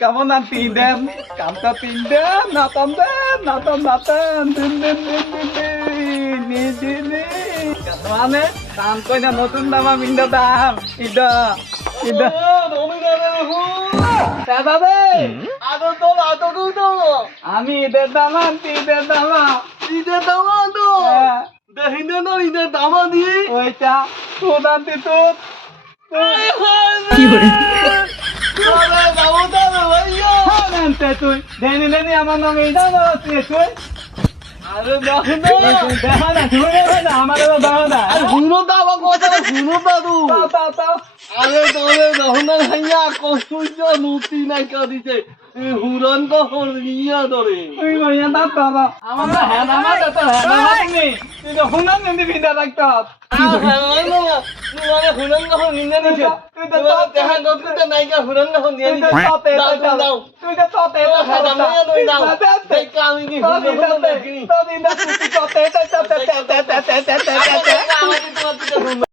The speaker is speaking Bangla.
Kamu nanti den, kamu tindan, natan den, natan, din. Mana? Sampai na notun nama minda dam, ida. Siapa be? Ada tuh. Ami ide daman, ide dama. ঈদের দামা তো দেখি না তো ঈদের দামা দিয়ে ওইটা সুদান তিতুত। কি করে দামা দামা ভাইয়া Nanti tuh, deni আমার নামে এটা বলছিস তুই? আরে দেখো না দেখা না, তুই দেখা না, আমার দেখা না। শুনো দাবা কথা শুনো দাদু তাও। আরে তোরে দেখো না ভাইয়া কষ্ট নুতি নাই কাঁদিছে হুরন তো হরিয়া ধরে তুই কইয়া দাঁত বাবা। আমার না হ্যাঁ আমার তো হ্যাঁ না তুমি। তুই তো হুনান নিতে ভিড়া রাখতা। মানে হুরন যখন নিয়ে নিছে দেখা করতে নাইকা হুরন যখন নিয়ে তুই তো নিছে ততে দাও তুই তো ততে হ্যাঁ দাও দেখা আমি কি হুরন দেখিনি ততে